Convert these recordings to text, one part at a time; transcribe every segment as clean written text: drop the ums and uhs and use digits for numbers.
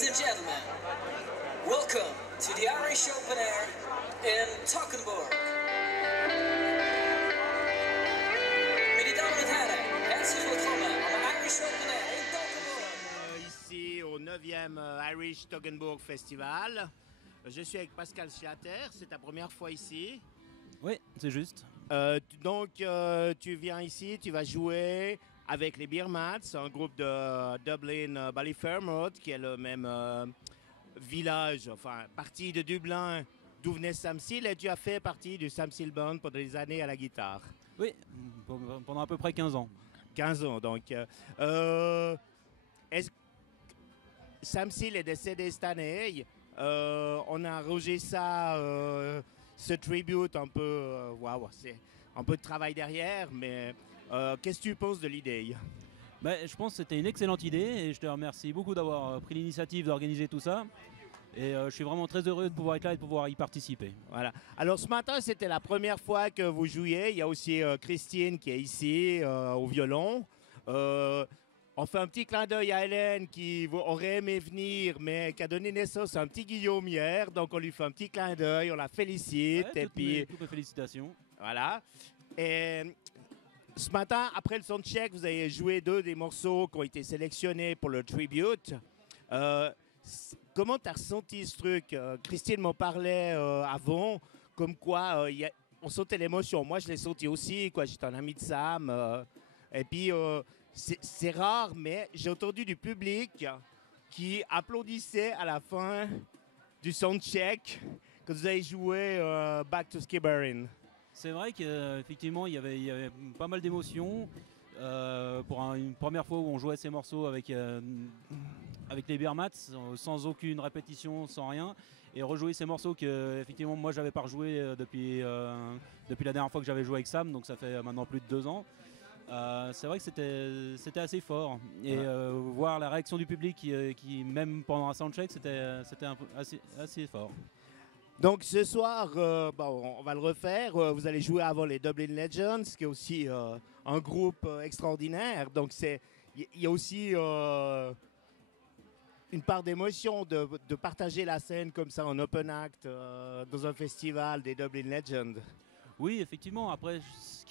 Ladies and gentlemen, welcome to the Irish Open Air in Tockenburg. Meine Damen und Herren, herzlich willkommen am Irish Open Air in Tockenburg. Ici au 9e Irish Toggenburg Festival. Je suis avec Pascal Schlatter, c'est ta première fois ici. Oui, c'est juste. Tu viens ici, tu vas jouer avec les Beer Mats, un groupe de Dublin, Ballyfermot, qui est le même village, enfin partie de Dublin, d'où venait Sam Seal, et tu as fait partie du Sam Seal Band pendant des années à la guitare. Oui, pendant à peu près 15 ans. 15 ans, donc. Sam Seal est décédé cette année. On a arrangé ça, ce tribute un peu, waouh, c'est un peu de travail derrière, mais qu'est-ce que tu penses de l'idée? Je pense que c'était une excellente idée et je te remercie beaucoup d'avoir pris l'initiative d'organiser tout ça. Et je suis vraiment très heureux de pouvoir être là et de pouvoir y participer. Voilà. Alors ce matin, c'était la première fois que vous jouiez. Il y a aussi Christine qui est ici au violon. On fait un petit clin d'œil à Hélène qui aurait aimé venir, mais qui a donné naissance à un petit Guillaume hier. Donc on lui fait un petit clin d'œil, on la félicite. Ouais, et puis toutes mes félicitations. Voilà. Et ce matin, après le soundcheck, vous avez joué 2 des morceaux qui ont été sélectionnés pour le tribute. Comment tu as ressenti ce truc? Christine m'en parlait avant, comme quoi on sentait l'émotion. Moi, je l'ai senti aussi. J'étais un ami de Sam. Et puis, c'est rare, mais j'ai entendu du public qui applaudissait à la fin du soundcheck que vous avez joué Back to Skibbereen. C'est vrai qu'effectivement, il y avait pas mal d'émotions. Pour une première fois où on jouait ces morceaux avec les Beer Mats, sans aucune répétition, sans rien. Et rejouer ces morceaux que effectivement moi j'avais pas rejoué depuis la dernière fois que j'avais joué avec Sam, donc ça fait maintenant plus de 2 ans. C'est vrai que c'était assez fort. Et voir la réaction du public qui même pendant un soundcheck, c'était assez fort. Donc ce soir, on va le refaire. Vous allez jouer avant les Dublin Legends, qui est aussi un groupe extraordinaire. Donc il y a aussi une part d'émotion de partager la scène comme ça en open act dans un festival des Dublin Legends. Oui, effectivement. Après,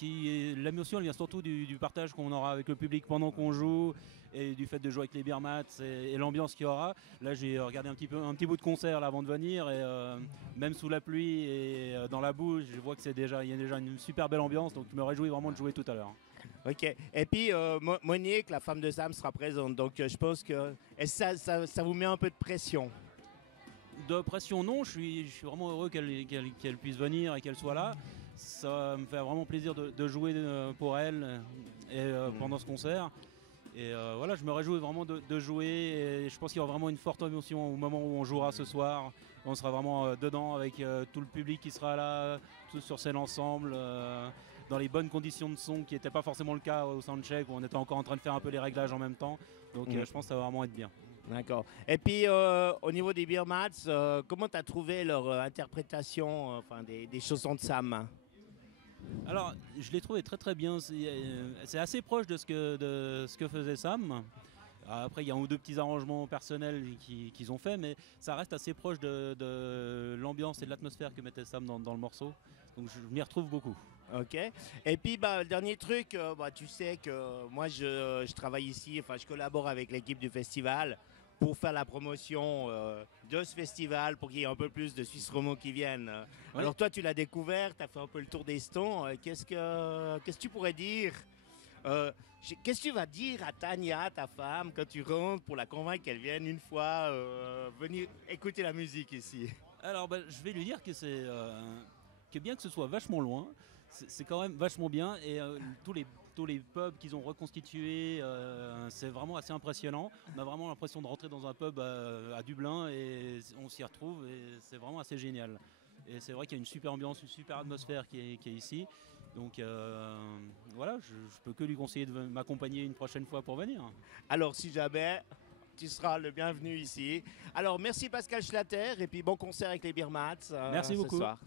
l'émotion, elle vient surtout du partage qu'on aura avec le public pendant qu'on joue et du fait de jouer avec les Beer Mats et l'ambiance qu'il y aura. Là, j'ai regardé un petit bout de concert là, avant de venir et même sous la pluie et dans la boue, je vois que il y a déjà une super belle ambiance. Donc, je me réjouis vraiment de jouer tout à l'heure. Ok. Et puis Monique, la femme de Sam, sera présente. Donc je pense que ça vous met un peu de pression. De pression, non. Je suis vraiment heureux qu'elle puisse venir et qu'elle soit là. Ça me fait vraiment plaisir de jouer pour elle et pendant ce concert. Et voilà, je me réjouis vraiment de jouer. Et je pense qu'il y aura vraiment une forte émotion au moment où on jouera ce soir. On sera vraiment dedans avec tout le public qui sera là, tous sur scène ensemble, dans les bonnes conditions de son, qui n'était pas forcément le cas au soundcheck, où on était encore en train de faire un peu les réglages en même temps. Donc je pense que ça va vraiment être bien. D'accord. Et puis au niveau des Beer Mats, comment tu as trouvé leur interprétation des chansons de Sam? Alors, je l'ai trouvé très très bien. C'est assez proche de ce que faisait Sam. Après, il y a 1 ou 2 petits arrangements personnels qu'ils ont fait, mais ça reste assez proche de l'ambiance et de l'atmosphère que mettait Sam dans le morceau. Donc, je m'y retrouve beaucoup. Ok. Et puis, le dernier truc, tu sais que moi, je travaille ici, je collabore avec l'équipe du festival pour faire la promotion de ce festival, pour qu'il y ait un peu plus de Suisses romands qui viennent. Ouais. Alors toi, tu l'as découvert, tu as fait un peu le tour des stands. Qu'est-ce que tu pourrais dire? Qu'est-ce que tu vas dire à Tania, ta femme, quand tu rentres pour la convaincre qu'elle vienne une fois venir écouter la musique ici? Alors, je vais lui dire que bien que ce soit vachement loin, c'est quand même vachement bien. Et tous les pubs qu'ils ont reconstitués, c'est vraiment assez impressionnant. On a vraiment l'impression de rentrer dans un pub à Dublin et on s'y retrouve et c'est vraiment assez génial. Et c'est vrai qu'il y a une super ambiance, une super atmosphère qui est ici. Donc voilà, je peux que lui conseiller de m'accompagner une prochaine fois pour venir. Alors si jamais, tu seras le bienvenu ici. Alors merci Pascal Schlatter et puis bon concert avec les Beer Mats merci beaucoup. Ce soir.